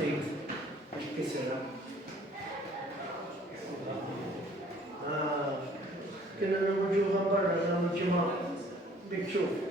tgħid kisera. Kienu nħuġuħa barra nagħmlu ġimgħa bikxuf.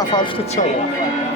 Għafal ftit sawa.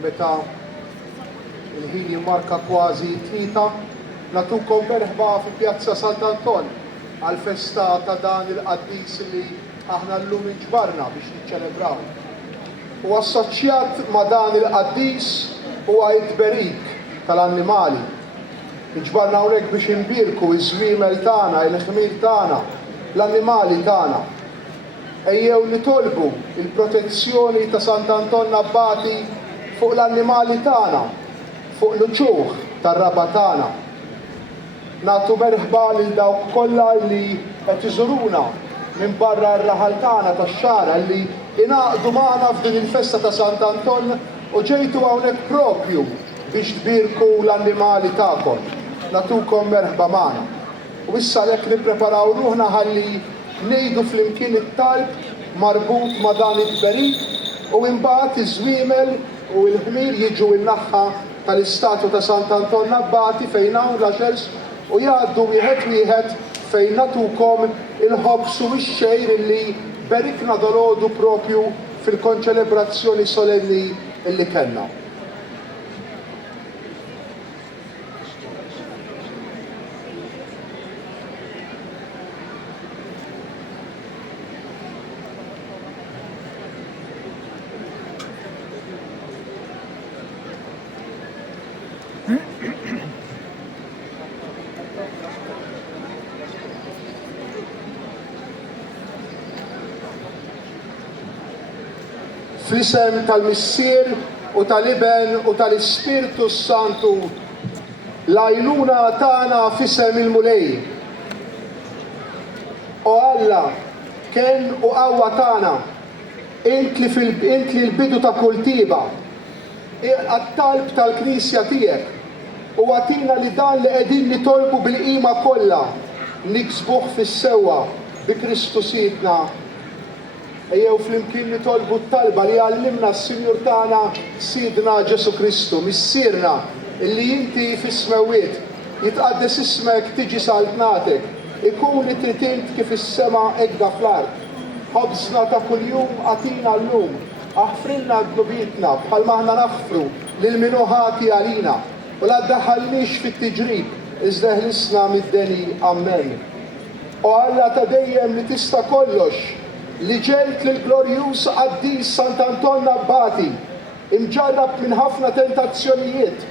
Meta il-ħin jimmarka kważi 3, natukom merħba fi Pjazza Sant'Anton għal-festa ta' dan il-qaddis li aħna llum inġbarna biex niċċelebraw. U assoċjat ma' dan il-qaddis huwa it-tberik tal-annimali. Inġbarna hawnhekk biex inbirku iż-żwiemel tagħna, il-ħmier tagħna, l-annimali tagħna. Ejjew nitolbu il-protezzjoni ta' Sant'Anton Abbati fuq l-annimali tagħna, fuq l-uċuħ tar-raba tagħna. Nagħtu merħba lil dawk kollha li qed iżuruna minn barra r-raħal tagħna tax-xara li ingħaqdu magħna f'din il-festa ta' Sant'Anton u ġejtu hawnhekk propju biex tbierku l-annimali tagħkom. Nagħtukom merħba magħna. U issa lek nippreparaw ruħna ħalli ngħidu flimkien it-talb marbut ma' dan it-tberik u imbagħad iż-żwiemel u l-ħmier jiġu n-naħħa tal-istatu ta' Sant'Anton Abbati fejn hawn l-għaxels u jgħaddu wieħed fejn nagħtukom il-ħobs u x-xejr li berikna dolodu propju fil-konċelebrazzjoni solenni illi kellna. Fl-isem tal-Missier u tal-Iben u tal-Ispirtu Santu, l-għajnuna tagħna f'isem il-Mulej. O Alla, kien u qawwa tagħna, int li l-bidu ta' kull tiba, għat-talb tal-Knisja tiegħek u għatina li dan li qegħdin nitolbu bil-qima kollha niksbuh fis-sewwa bi Kristu Sidna. Ejjew flimkien nitolbu t-talba li għallimna s-Sinjur tagħna Sidna Ġesu Kristu, missierna illi inti fis-smewiet jitqaddes ismek tiġi saltnatek, ikun li tritint kif is-sema ekda fl-art. Ħobżna ta' kuljum għatina llum, aħfrilna d-nubietna bħalma aħna naħfru lil minu ħati għalina u la ddaħħalniex fit-tiġrib iżda ħlisna mid-deni. Amen. O Alla ta' dejjem li tista' kollox, li ġejt lill-glorjuż qaddis Sant'Anton Abbati imġarrab minn ħafna tentazzjonijiet,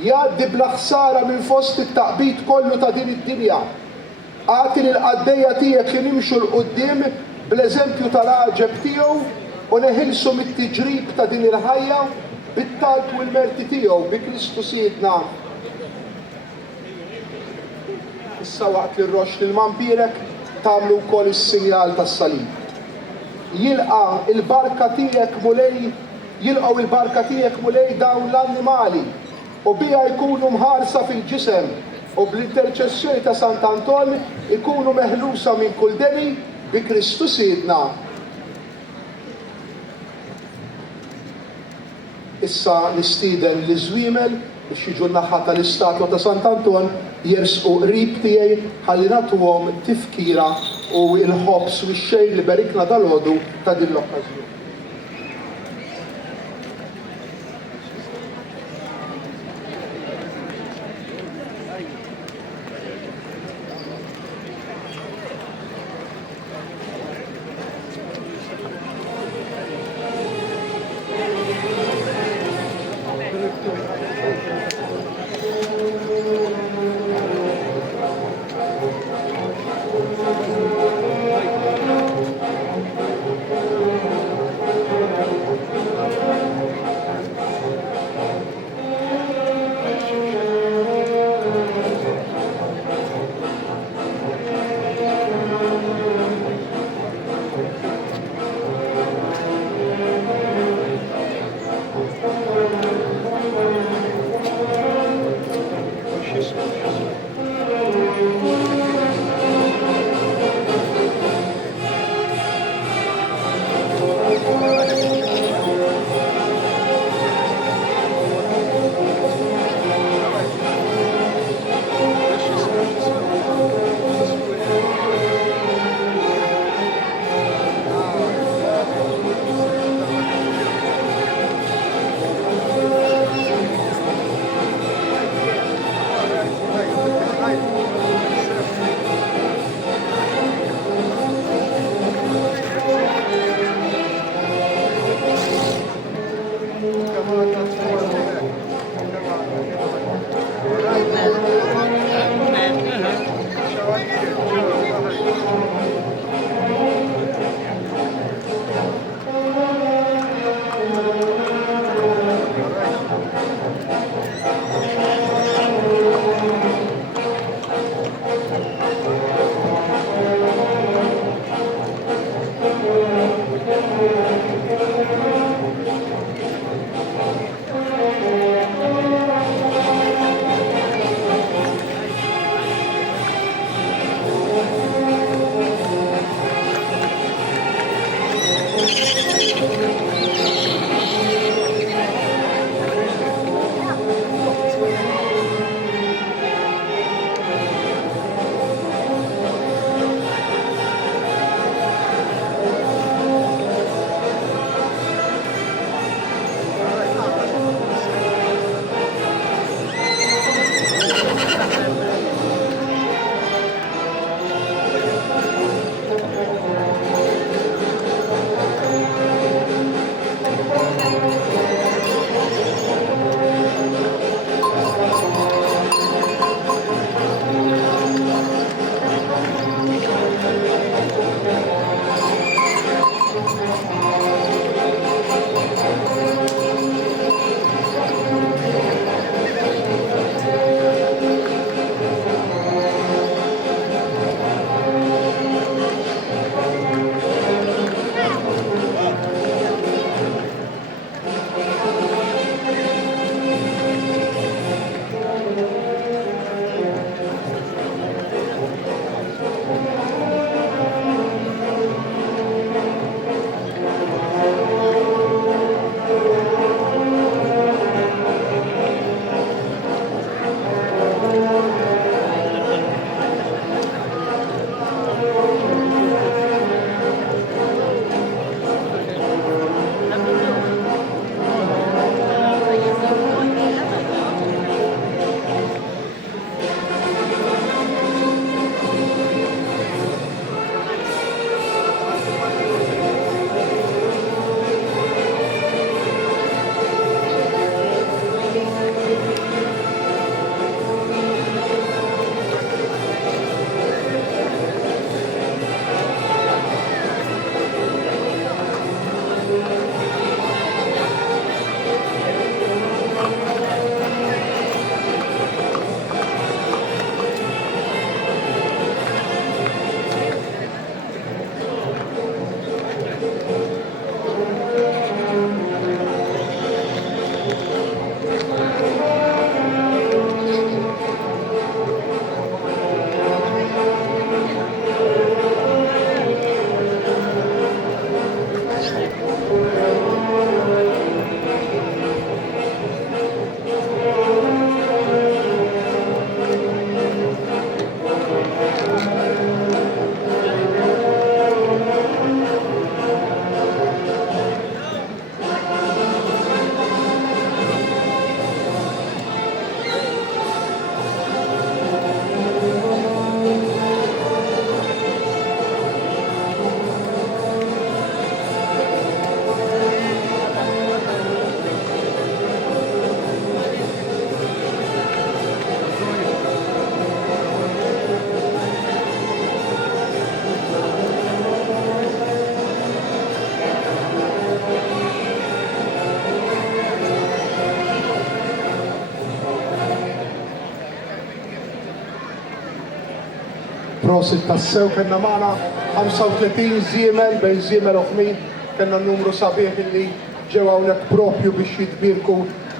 jgħaddi bla ħsara minn fost it-taqbit kollu ta' din id-dinja. Għati l-qaddejja tiegħek li nimxu l-qudiem bl-eżempju tal-għaġeb tiegħu u neħilsu mit-tiġrib ta' din il-ħajja bit-talt u l-merti tiegħu bi Kristu Siedna. Issa waqt li rrox l-manbirek tagħmlu wkoll is-sinjal tas-salib. Jilqgħu il-barka tiegħek mulej dawn l-annimali u biha jkunu mħarsa fil-ġisem u bl-interċessjoni ta' Sant Anton ikunu meħlusa minn kull deni bi Kristu Siedna. Issa nistieden li żwiemel biex jiġu n-naħa tal-istatwa ta' Sant Anton jersqu qrib tiegħi ħalli nagħtuhom tifkira u l-ħobs u x-xejn li berikna dal-għodu ta' din l-okkażjoni. prosit tassew kellna magħna 35 żiemel bejn żiemel u ħmien, kellna n-numru sabiħ illi ġew hawnhekk propju biex jitbierku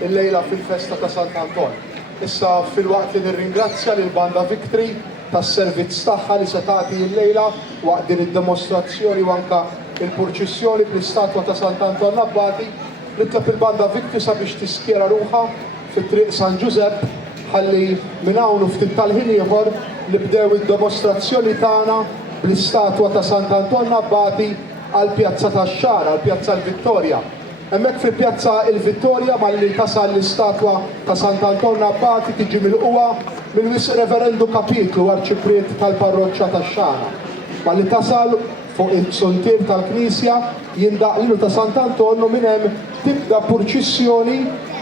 il-lejla fil-festa ta' Sant'Anton. Issa fil-waqt li nirringrazzja lil Banda Victory tas-servizz tagħha li se tagħti l-lejla waqt din id-demostrazzjoni u anke il-purċissjoni bl-istatwa ta' Sant'Anton Abbati, nitlob il-Banda Victory sabiex tiskjera ruħha fit-triq San Giuseppe ħalli minn hawn u ftit tal-ħin ieħor li bdew id-demostrazzjoni tagħna bl-istatwa ta' Sant'Anton Abbati għall pjazza tax-Xara, għall pjazza l-Vittorja. Hemmhekk fil-pjazza l-Vittorja malli tasal l-istatwa ta' Sant'Anton Abbati tiġi milquha mill-Wisq Reverendu Kapitlu Arċipriet tal-Parroċċja tax-Xara. Malli tasal fuq il-sontier tal-Knisja jindaqlilu ta' Sant'Anton u minn hemm tibda purċissjoni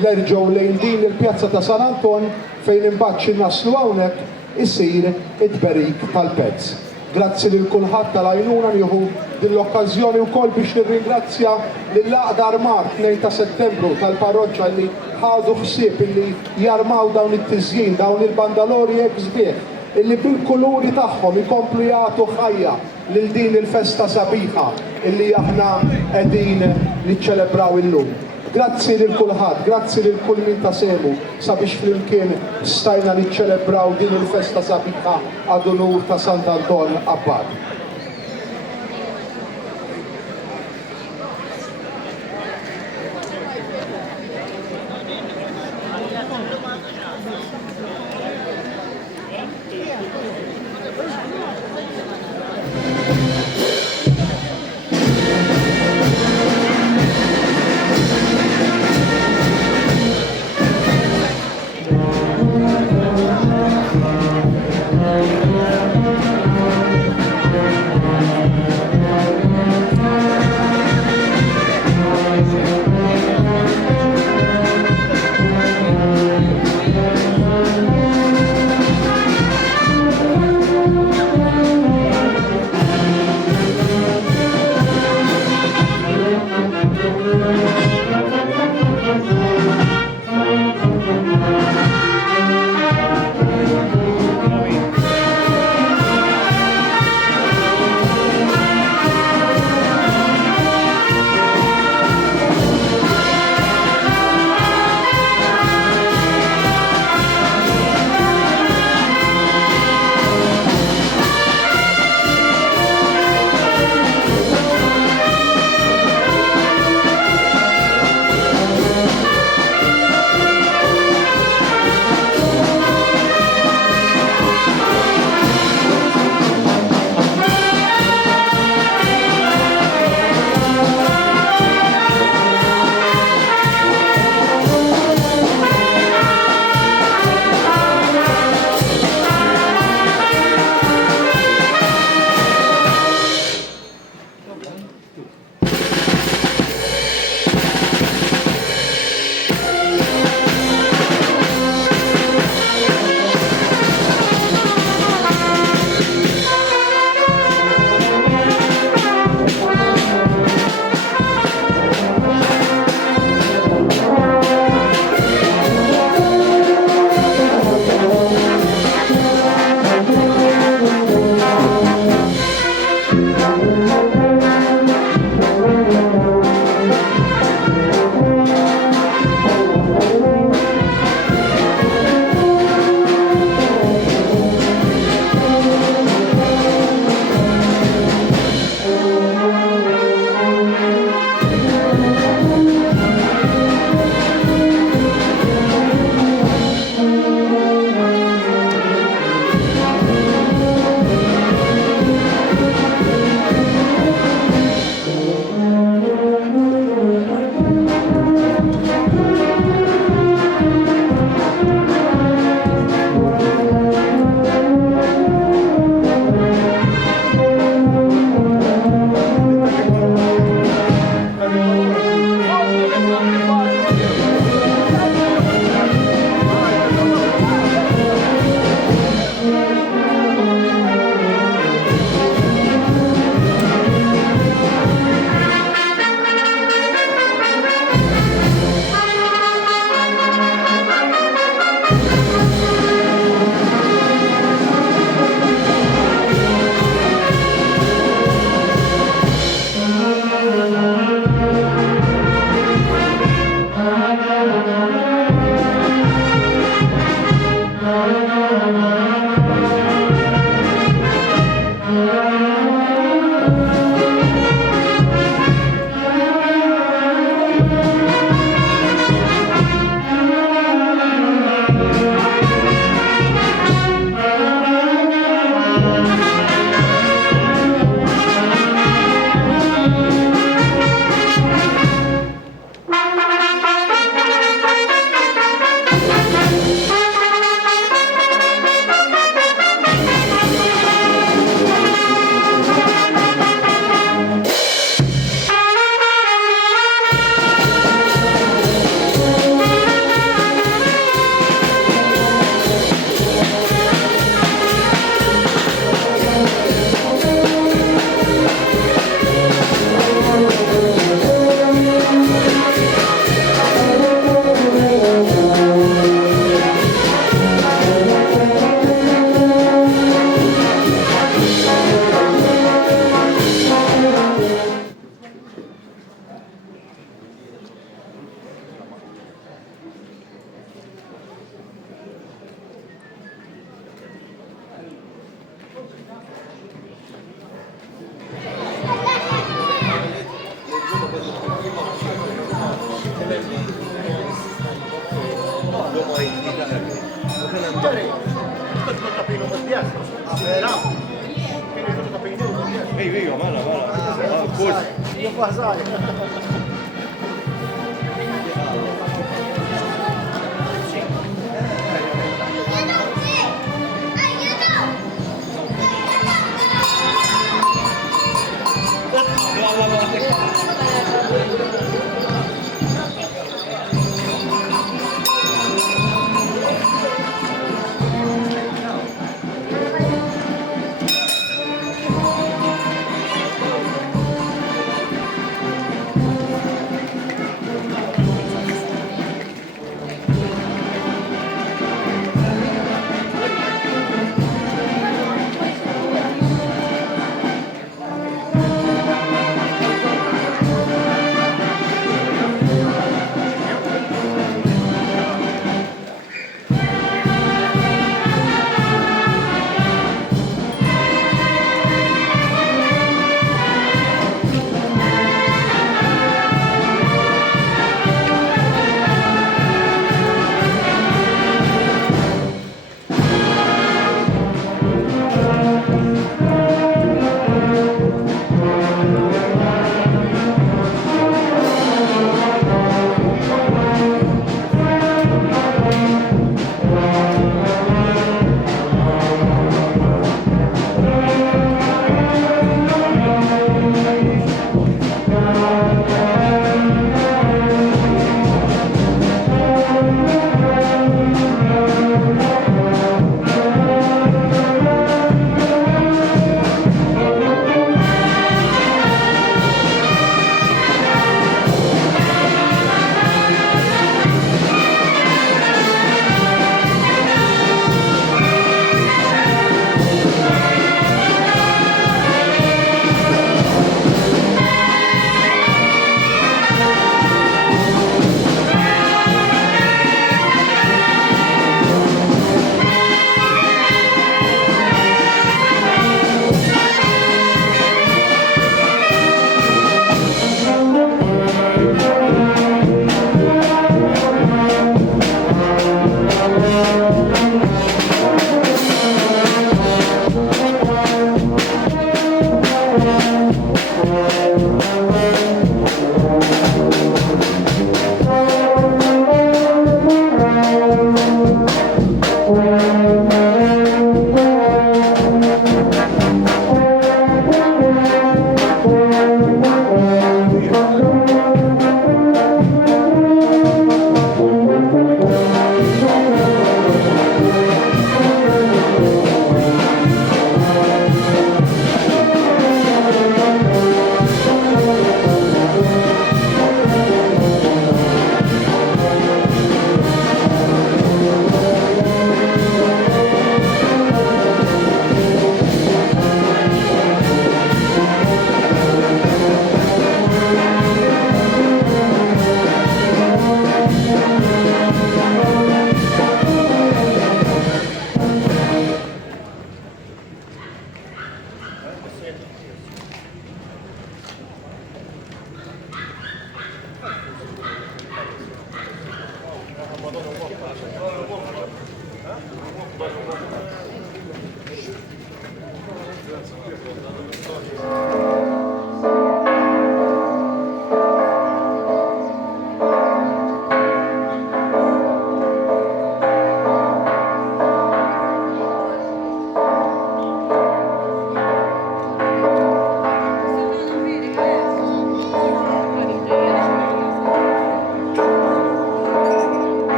l-erġgħu lejn din il-pjazza ta' San Anton fejn imbagħad naslu hawnhekk isir it-tberik tal-pezz. Grazzi lil kulħadd tal-għajnuna nieħu din l-okkażjoni wkoll biex nirringrazzja lill-Għaqda Armat 2 ta' Settembru tal-parroċċa li ħadu ħsieb illi jarmaw dawn it-tiżjien, dawn il-bandalori hekk sbieħ illi bil-kuluri tagħhom ikomplu jagħtu ħajja lil din il-festa sabiħa illi aħna qegħdin niċċelebraw illum. Grazzi lil kulħadd, grazzi lil kull min ta' semu sabiex flimkien stajna niċċelebraw din il-festa sabiħa għad-onur ta' Sant'Anton Abbati.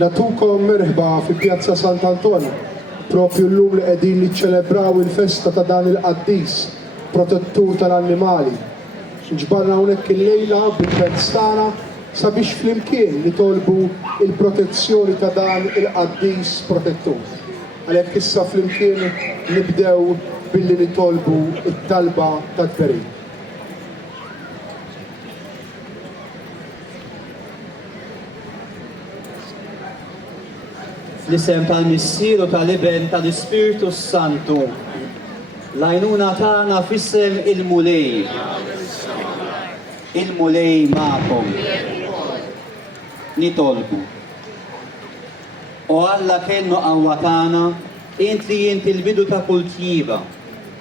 Natukom merħba fi Pjazza Sant'Anton, propju l-lum li qegħdin niċċelebraw il-festa ta' dan il-qaddis, protettur tal-annimali. Ġbarna hawnhekk il-lejla bil-pezz tagħna sabiex flimkien nitolbu il-protezzjoni ta' dan il-qaddis protettur. Għalhekk issa flimkien nibdew billi nitolbu it-talba tat-tberik. L-isem tal-Missieru tal-Iben tal-Ispiritu Santu. L-għajnuna tagħna f'isem il-mulej. Il-mulej magħkom. Nitolbu. O Alla kellu qawwa tagħna, inti il-bidu ta' kull tjiba,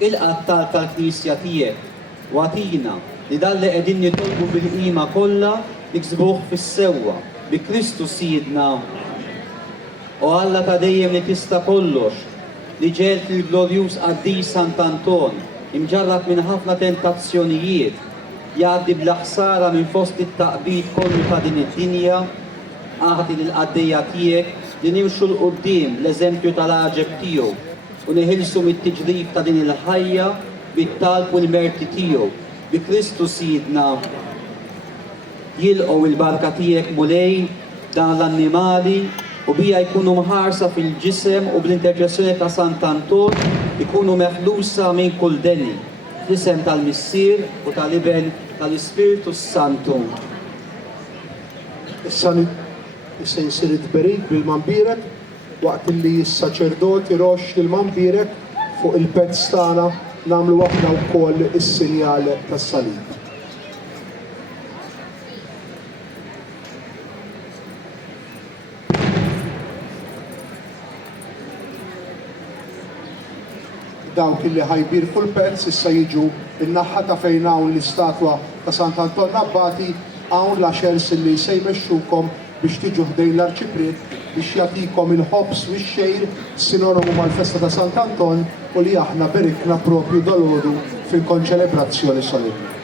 il-qattal tal-Knisja tiegħek, watina li dalli qegħdin nitolbu bil-qima kollha niksbuh fis-sewwa bi Kristu Sidna. O Alla ta' dejjem li tista' kollox, li ġelt il-glorjus qaddis Sant'Anton, imġarrab minn ħafna tentazzjonijiet, jgħaddi bl-ħsara minn fost it-taqbid kollu ta' din id-dinja, aħdi lill-qaddejja tiegħek li nimxu l-qudiem l-eżempju tal-aġeb tiegħu u neħilsu mit-tiġrib ta' din il-ħajja bit-talb u l-merti tiegħu bi Kristu Sidna. Jilqgħu il-barka tiegħek mulej dan l-annimali u bija jkunu mħarsa fil-ġisem u bl-interċessjoni ta' Sant'Anton jkunu meħlusa minn kull deni. L-isem tal-Missier u tal-Iben tal-Ispiritu Santu. Issa jsir it-tberik bil-manbirek waqt li s-saċerdot iroxx il-manbirek fuq il-pezz tagħna nagħmlu aħna wkoll is-sinjal tas-salib. Dawk li ħajbirku l-pezz issa jiġu in-naħħa ta' fejn hawn l-istatwa ta' Sant'Anton Abbati hawn l-għaxers li se jmexxukom biex tiġu ħdejn l-arċipriet biex jagħtikom il-ħobs u x-xejr sinonimu mal-festa ta' Sant'Anton u li aħna berikna propju dalgħodu fil-konċelebrazzjoni solenni.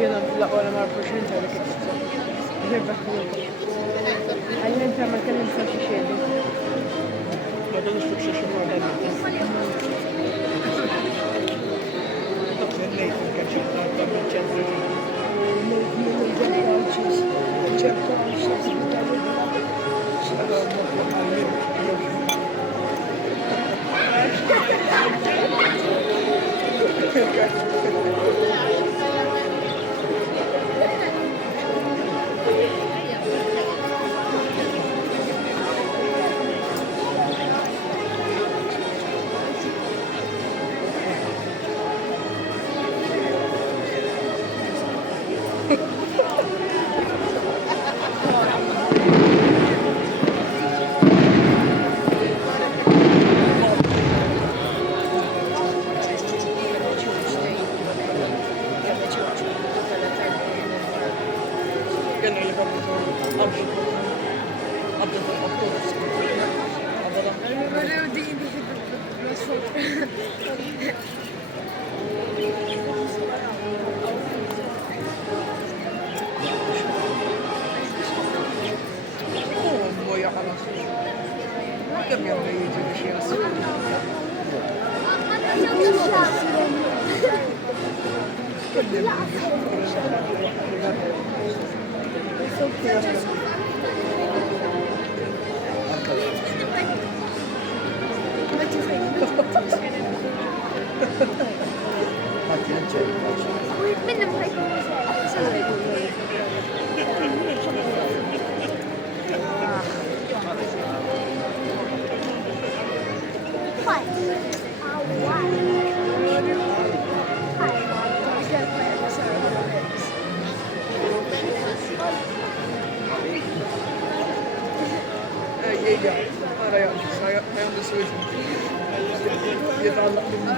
Jena laqwa ma rafux inta dik għalli inta ma kellim sa xi xiedi. Ma donx fuq xi xogħol منهم هيكون يتعلق مني.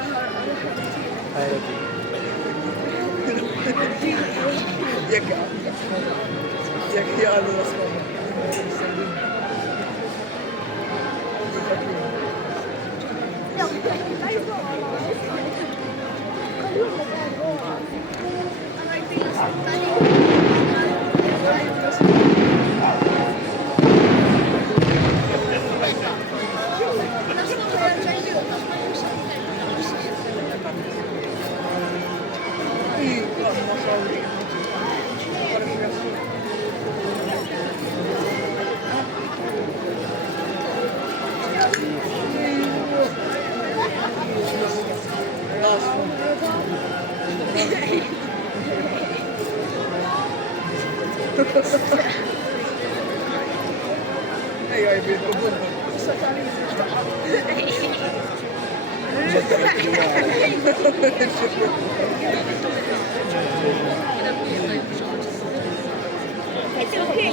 ياك يا قالوا الأصفر. ايوه بيركبون It's okay.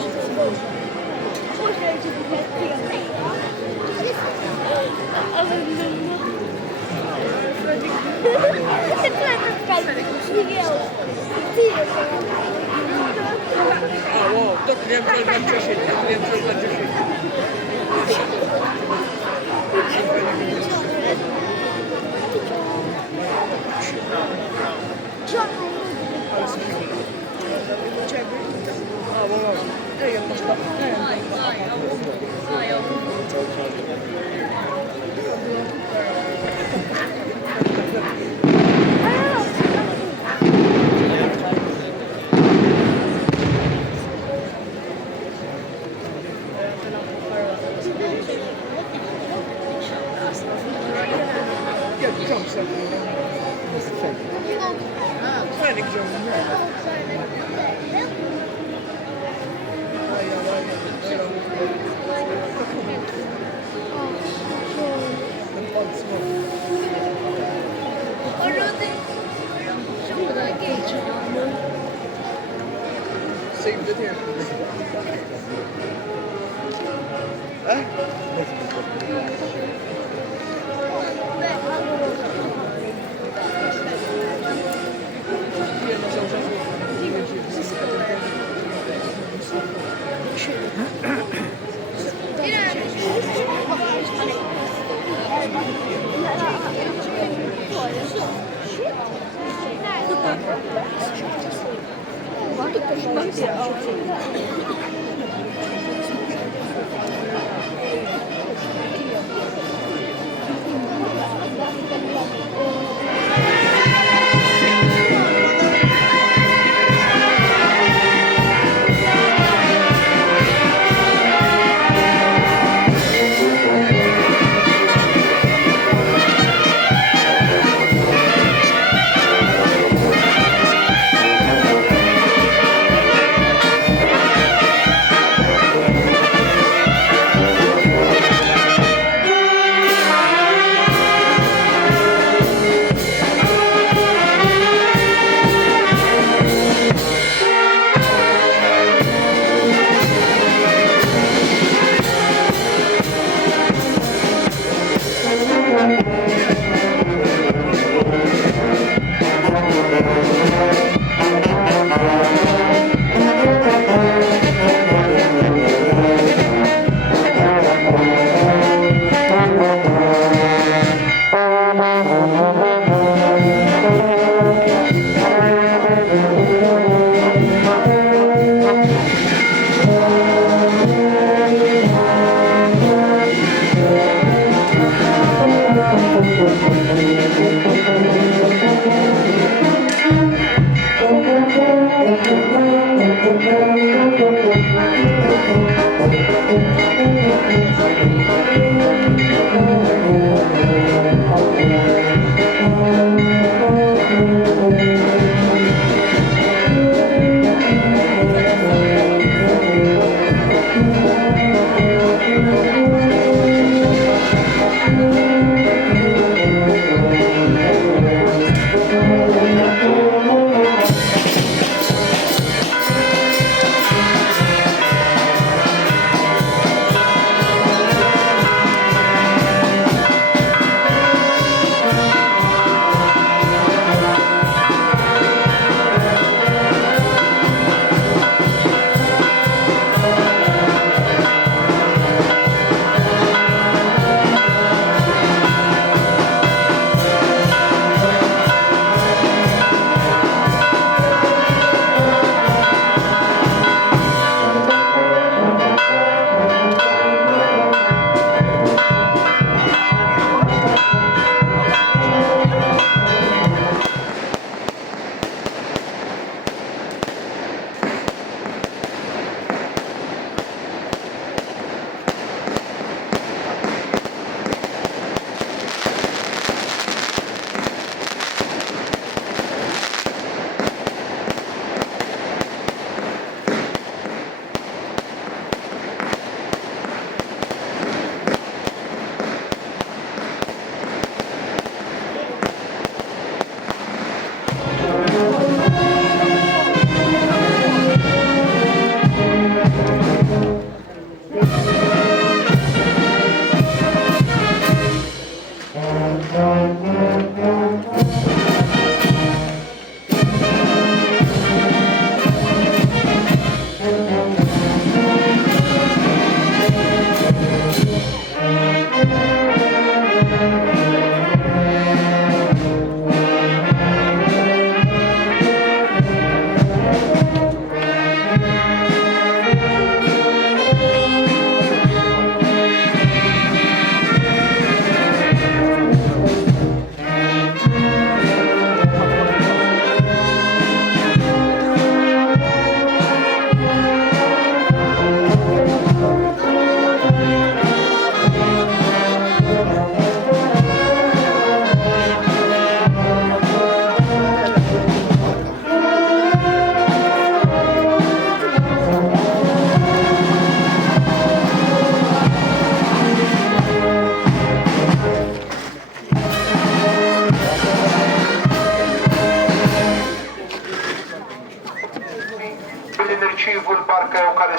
What should I do with واو دوك اليوم البنجو شيء اليوم البنجو شيء والله اي Saved it here.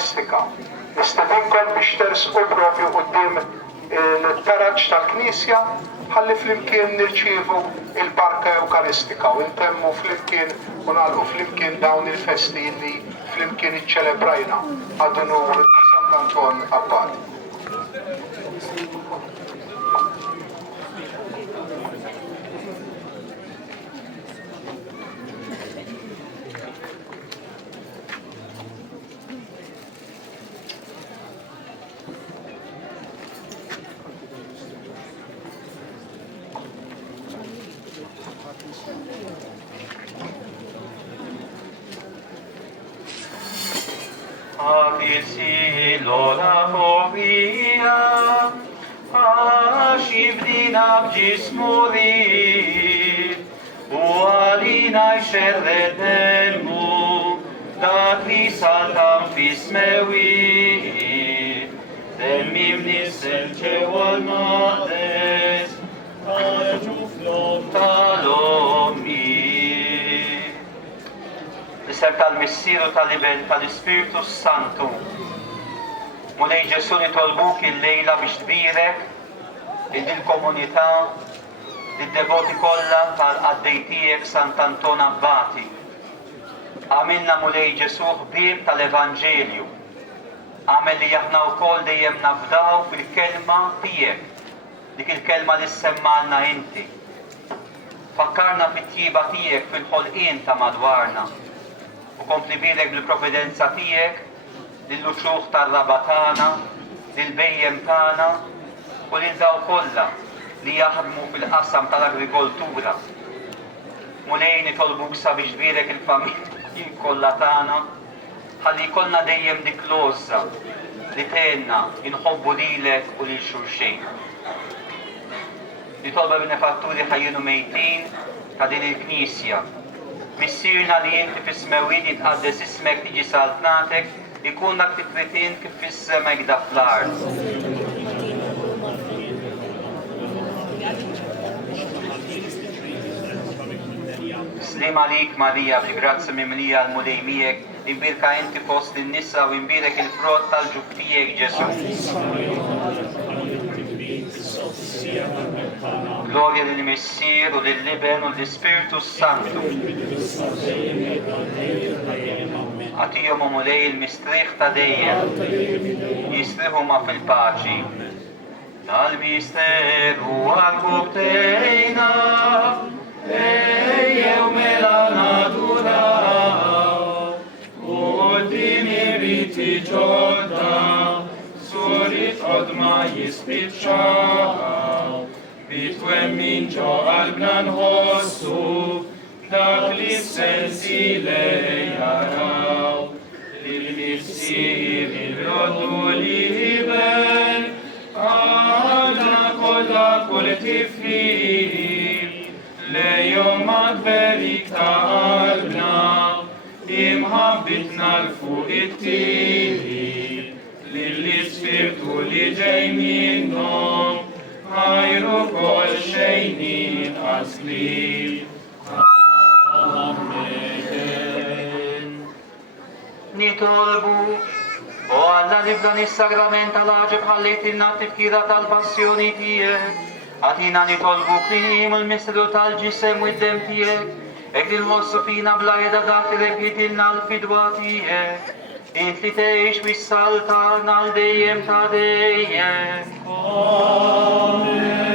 Eukaristika. Nistedinkom biex tersqu propju qudiem il-taraġġ tal-Knisja ħalli flimkien nirċievu il-barka Eukaristika u ntemmu flimkien u nagħlqu flimkien dawn il-festi li flimkien iċċelebrajna għad-onur ta' Sant'Anton Abbat. il silo la fobia, xibdina bġismu li, u għalina jxerred elmu, dak li saltam fismewi, demmim nissel ġewa l-maqdes, għarġu flok tal-ommi. L-isem tal-Missieru tal-Iben tal-Ispiritu Santu. Mulej Ġesu nitolbuk il-lejla biex tbirek id-il-komunità, id-devoti kollha tal-qaddejtijek Sant'Anton Abbati. Għamilna mulej Ġesu ħbieb tal-Evanġelju. Għamel li aħna wkoll dejjem nafdaw fil-kelma tiegħek, dik il-kelma li semmalna inti. Fakkarna fit-tjiba tiegħek fil-ħolqien ta' madwarna. U kompli bilek bil-provvidenza tiegħek lill-uċuħ tar-rabatana, lill-bejjem tagħna u lil daw kollha li jaħdmu fil-qasam tal-agrikoltura. Mulej nitolbuk sabiex tbierek il-familji kollha tagħna ħalli jkollna dejjem dik l-għoża li tenna inħobbu lilek u lil xulxejn. Nitolba benefatturi ħajjinu mejtin ta' din il-Knisja. Missirna li inti fis-smewid jitqaddes ismek tiġi saltnatek, ikunnak tikritin kif fis-semek da fl-art. Slim għalik Marija, bil-grazzi mimlija għal-mulej miegħek, imbirka inti fost in-nisa u imbirek il-frott tal-ġub tiegħek Ġesu. Gloria lill-Missier u lill-Liben u lill-Ispiritu Santu. Għatijom u mulej il-mistriħ ta' dejjem, jistriħu ma fil-paċi. Tal-misteru għal-kubtejna, ejjew mela naduraw, u dini riti ġodda, surit odma jispiċċaw, bitwemmin ġo qalbna nħossu, dak li sensi lej jaraw, lill-missier il-rodu liben, għadna kollha kull tifħir, lejhom għad-verik ta' qalbna, imħabbitna l-fuq it-tiri, lill-ispirtu li ġej minnhom, ħajru kol xejnin asli. Nitolbu, u Alla li f'dan is-sagrament tal-ħaġeb ħallejtilna t-tifkira tal-passjoni tiegħek, għatina nitolbu klim il-mistru tal-ġisem u d-dem tiegħek, ek li nħossu fina bla jeda dak li jitilna l-fidwa tiegħek, int li tgħix wis-saltana l-dejjem ta' dejjem. Amen.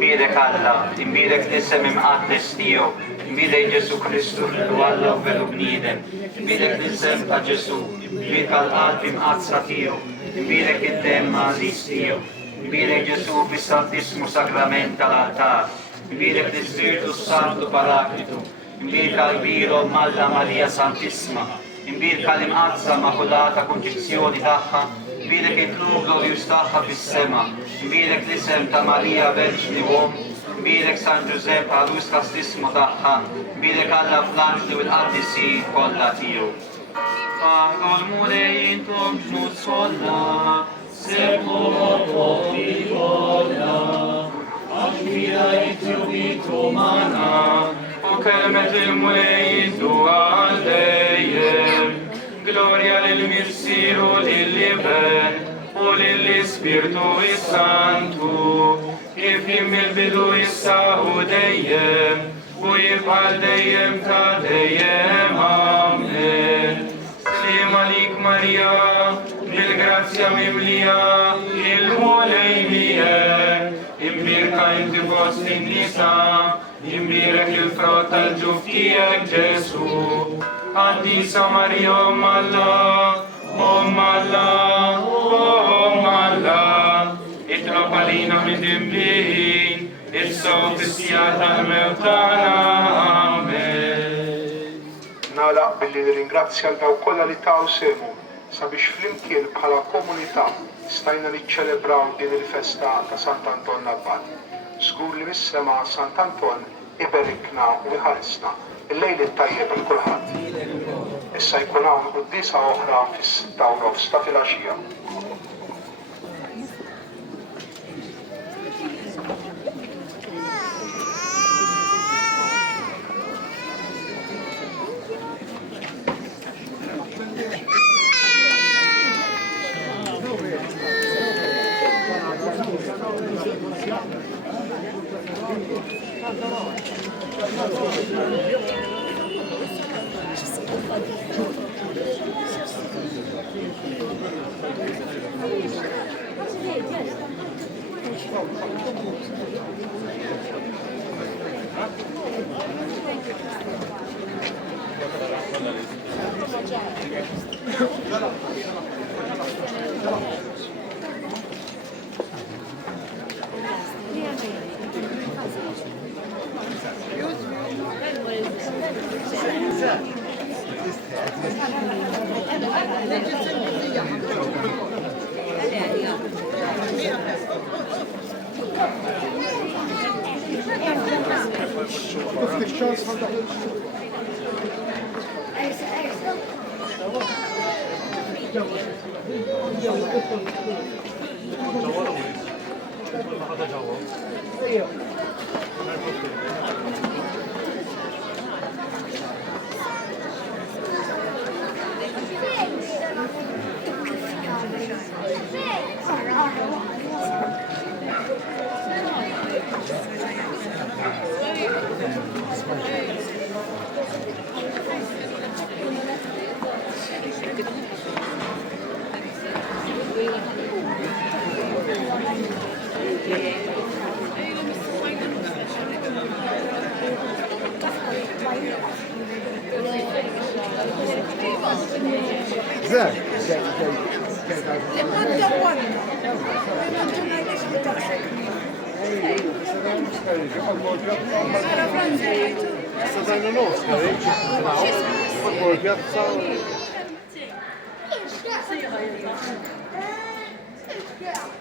imbirek Alla, imbirek l-isem imqaddes tiegħu, imbirek Ġesu Kristu u Alla u veru bniedem, imbirek l-isem ta' Ġesu, imbirek għal-qalb imqadsa tiegħu, imbirek id-dem mażis tiegħu, imbirek Ġesu bis-Santismu Sagrament tal-altar, imbirek l-Ispiritu Santu Paraklitu, imbirek għal-Biro Malla Marija Santissima, imbirek għal-imqadsa Makulata Konċizzjoni tagħha, imbirek il-Klub Glorius tagħha fis-sema, imbirek l-isem ta' Marija Verġni Wom, imbirek San Giuseppe Arus Kastismu tagħha, imbirek Alla fl-anġli u l-qaddisi kollha tiegħu. Aħdu l-mulejn tom ġnus kollha, sebbu l-popli kollha, għax mira jitjubitu magħna, u kelmet il-mulejn tu għal dejjem. Gloria lill-Missiru lill-Liben u lill-Ispirtu Santu, kif jimmil-bidu issa u dejjem, u jibqal dejjem ta' dejjem. Amen. Slim għalik Marija, bil-grazzja mimlija, il-mulejnije, imbirka inti fost in-nisa, imbirek il-frott tal-ġuftijek Ġesu. Għaddisa Marija Alla, Alla, itlob għalina minn dimbiħin, il-sot is-sijat tal-mewtana. Amen. Nagħlaq billi nirringrazzja l-daw kollha li taw semu sabiex flimkien bħala komunità stajna niċċelebraw din il-festa ta' Sant'Anton l-Abbad. Żgur li mis-sema Sant'Anton iberikna u iħarisna. Il-lejl it-tajjeb il kulħadd. Issa jkun hawn qudiesa oħra fis-6:30 ta' filgħaxija. Yeah.